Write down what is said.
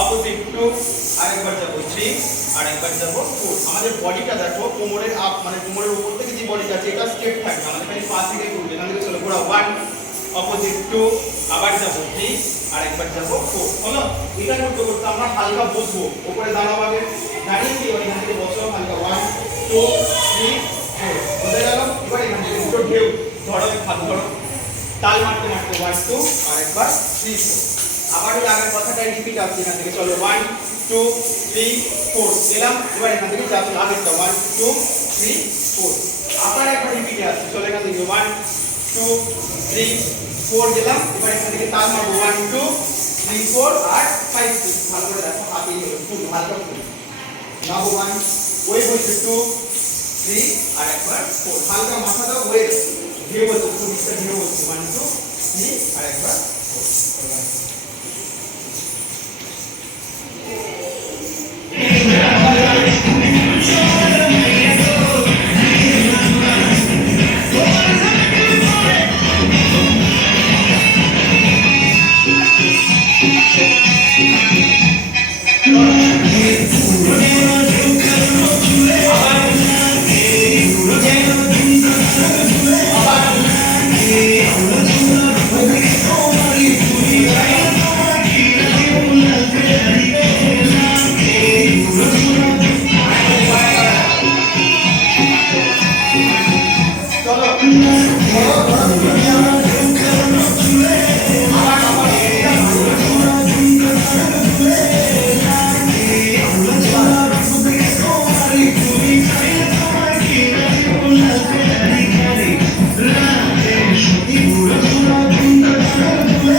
Opposite 2 আরেকবার যাব 3 আরেকবার যাব 4। আমাদের বডিটা দেখো কোমরের আপ মানে কোমরের উপর থেকে যে বডিটা আছে এটা স্ট্রেট থাকবে, আমাদের খালি পা থেকে ঘুরবে। এখান থেকে চলো ঘোরা 1 অপোজিট 2 আবার যাব 3 আরেকবার যাব 4। হলো? এটা করতে করতে আমরা হালকা বসবো, উপরে দাঁড়াবে, দাঁড়িয়েছি এখান থেকে বসো হালকা 1 2 3 4 বুঝে গেল। এবার এখান থেকে দুটো ঢেউ ধরো, হাত ধরো, তাল মারতে মারতে 1 2 আরেকবার 3 4। আবার ওই আগের কথাটাই রিপিট আসছে এখান থেকে, চলো 1 2 3 4 গেলাম। এবার এখান থেকে যাচ্ছি আগেরটা 1 2 3 4 আবার একবার রিপিটে আসছে, চলো এখান থেকে 1 2 3 4 গেলাম। এবার এখান থেকে তাল মারবো 1 2 3 4 আর 5 6। ভালো করে দেখো হাতে নিয়ে ফুল হালকা ফুল নাও 1 ওই বসে 2 3 আর একবার 4 হালকা মাথাটা ওয়েট ঢেউ হচ্ছে, ফুলটা ঢেউ হচ্ছে 1 2 3 আর একবার 4।